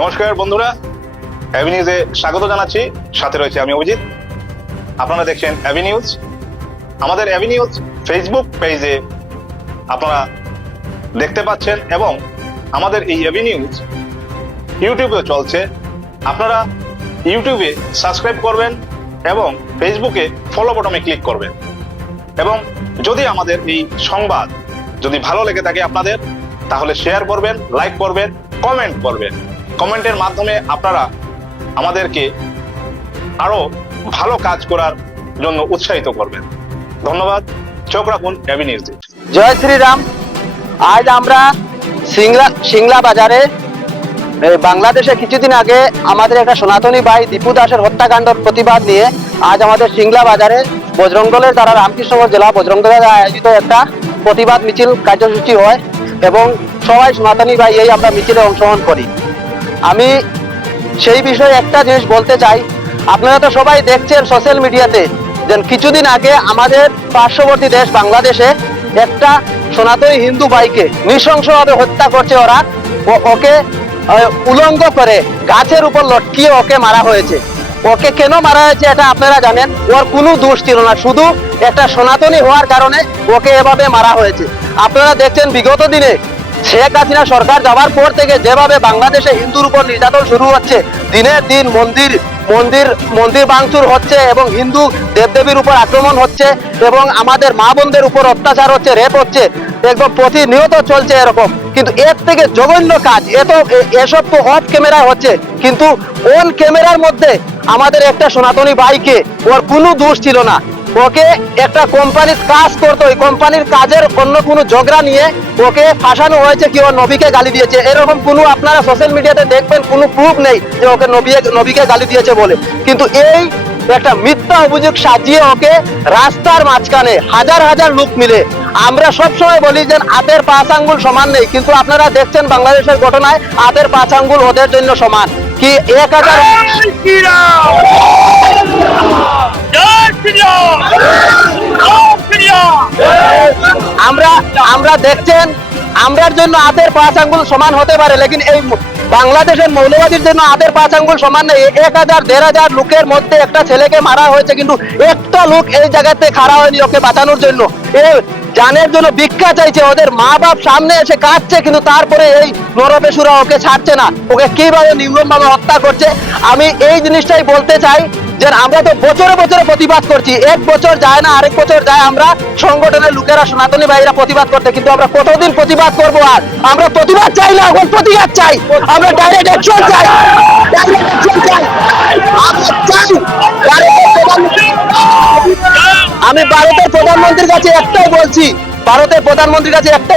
নমস্কার বন্ধুরা, এবি নিউজে স্বাগত জানাচ্ছি। সাথে রয়েছে আমি অভিজিৎ। আপনারা দেখছেন এবি নিউজ। আমাদের এবি নিউজ ফেসবুক পেজে আপনারা দেখতে পাচ্ছেন এবং আমাদের এই এবি নিউজ ইউটিউবেও চলছে। আপনারা ইউটিউবে সাবস্ক্রাইব করবেন এবং ফেসবুকে ফলো বাটনে ক্লিক করবেন। এবং যদি আমাদের এই সংবাদ যদি ভালো লেগে থাকে আপনাদের, তাহলে শেয়ার করবেন, লাইক করবেন, কমেন্ট করবেন। কমেন্টের মাধ্যমে আপনারা আমাদেরকে আরো ভালো কাজ করার জন্য উৎসাহিত করবেন। ধন্যবাদ। চোখ রাখুন এবি নিউজে। জয় শ্রীরাম। আজ আমরা সিংলা বাজারে বাংলাদেশে কিছুদিন আগে আমাদের একটা সনাতনী ভাই দীপু দাসের হত্যাকাণ্ডের প্রতিবাদ নিয়ে আজ আমাদের সিংলা বাজারে বজরং দলের দ্বারা রামকৃষ্ণগঞ্জ জেলা বজরং দলের আয়োজিত একটা প্রতিবাদ মিছিল কার্যসূচি হয় এবং সবাই সনাতনী ভাই এই আমরা মিছিলে অংশগ্রহণ করি। আমি সেই বিষয়ে একটা জিনিস বলতে চাই। আপনারা তো সবাই দেখছেন সোশ্যাল মিডিয়াতে যে কিছুদিন আগে আমাদের পার্শ্ববর্তী দেশ বাংলাদেশে একটা সনাতনী হিন্দু ভাইকে নৃশংসভাবে হত্যা করছে ওরা। ওকে উলঙ্গ করে গাছের উপর লটকিয়ে ওকে মারা হয়েছে। ওকে কেন মারা হয়েছে এটা আপনারা জানেন। ওর কোনো দোষ ছিল না, শুধু একটা সনাতনী হওয়ার কারণে ওকে এভাবে মারা হয়েছে। আপনারা দেখছেন বিগত দিনে শেখ হাসিনা সরকার যাওয়ার পর থেকে যেভাবে বাংলাদেশে হিন্দুর উপর নির্যাতন শুরু হচ্ছে, দিনের দিন মন্দির ভাঙচুর হচ্ছে এবং হিন্দু দেবদেবীর উপর আক্রমণ হচ্ছে এবং আমাদের মা বোনদের উপর অত্যাচার হচ্ছে, রেপ হচ্ছে, একদম প্রতিনিয়ত চলছে এরকম। কিন্তু এর থেকে জঘন্য কাজ এসব তো অফ ক্যামেরা হচ্ছে, কিন্তু অন ক্যামেরার মধ্যে আমাদের একটা সনাতনী ভাইকে ওর কোনো দোষ ছিল না। ওকে একটা কোম্পানির কাজ করতো, ওই কোম্পানির কাজের অন্য কোনো ঝগড়া নিয়ে ওকে ফাঁসানো হয়েছে কি ও নবীকে গালি দিয়েছে। এরকম কোনো আপনারা সোশ্যাল মিডিয়াতে দেখবেন কোনো প্রুফ নেই যে ওকে নবীকে গালি দিয়েছে বলে। কিন্তু এই একটা মিথ্যা অভিযোগ সাজিয়ে ওকে রাস্তার মাঝখানে হাজার হাজার লোক মিলে, আমরা সবসময় বলি যে হাতের 5 আঙ্গুল সমান নেই, কিন্তু আপনারা দেখছেন বাংলাদেশের ঘটনায় হাতের 5 আঙ্গুল ওদের জন্য সমান। কি 1000 আমরা দেখছেন আমরার জন্য হাতের 5 আঙ্গুল সমান হতে পারে, লেকিন এই বাংলাদেশের মৌলবাদীর জন্য হাতের 5 আঙ্গুল সমান নেই। 1000-1500 লোকের মধ্যে একটা ছেলেকে মারা হয়েছে, কিন্তু একটা লোক এই জায়গাতে খাড়া হয়নি ওকে বাঁচানোর জন্য। জানের জন্য ভিক্ষা চাইছে, ওদের মা বাপ সামনে এসে কাঁদছে, কিন্তু তারপরে এই নরবেশুরা ওকে ছাড়ছে না, ওকে কিভাবে নির্মমভাবে হত্যা করছে। আমি এই জিনিসটাই বলতে চাই যে আমরা তো বছরে বছরে প্রতিবাদ করছি, এক বছর যায় না আরেক বছর যায় আমরা সংগঠনের লোকেরা সনাতনী ভাইরা প্রতিবাদ করতে, কিন্তু আমরা কতদিন প্রতিবাদ করবো? আর আমরা প্রতিবাদ চাই না, এখন প্রতিবাদ চাই, আমরা ডাইরেক্ট অ্যাকশন চাই। আমি ভারতের প্রধানমন্ত্রীর কাছে একটাই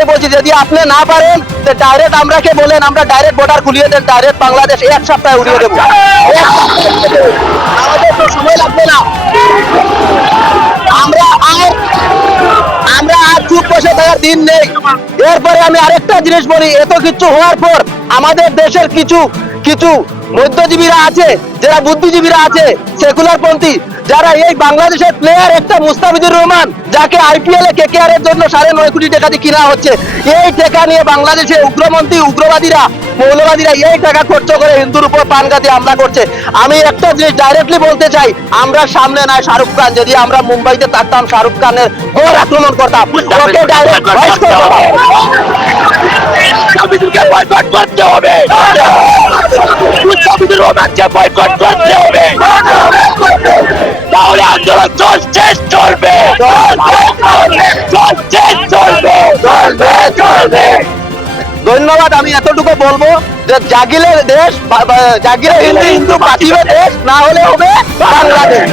বলছি, যদি আপনি না পারেন ডাইরেক্ট আমরাকে বলেন, আমরা ডাইরেক্ট বর্ডার খুলিয়ে দেন, ডাইরেক্ট বাংলাদেশ 1 সপ্তাহে উড়িয়ে দেবো। আমাদের তো সময় লাগবে না। আমরা আর চুপ বসে থাকার দিন নেই। এরপরে আমি আরেকটা জিনিস বলি, এত কিছু হওয়ার পর আমাদের দেশের কিছু মধ্যজীবীরা আছে, যারা বুদ্ধিজীবীরা আছে, সেকুলার পন্থী, যারা এই বাংলাদেশের প্লেয়ার একটা মুস্তাফিজুর রহমান, যাকে IPL এ KKR এর জন্য 9.5 কোটি টাকা দিয়ে কিনা হচ্ছে, এই টাকা নিয়ে বাংলাদেশে উগ্রপন্থী উগ্রবাদীরা মৌলবাদীরা এই টাকা খরচ করে হিন্দুর উপর প্রাণঘাতী হামলা করছে। আমি একটা জিনিস ডাইরেক্টলি বলতে চাই, আমরা সামনে নাই শাহরুখ খান, যদি আমরা মুম্বাইতে থাকতাম শাহরুখ খানের ঘোর আক্রমণ করতাম, ওকে ডাইরেক্ট ভয়েস করতাম। বয়কট করতে হবে, তাহলে আন্দোলন চলবে। ধন্যবাদ। আমি এতটুকু বলবো যে জাগিলে দেশ, জাগিলে হিন্দু বাঁচিবে দেশ, না হলে হবে বাংলাদেশ।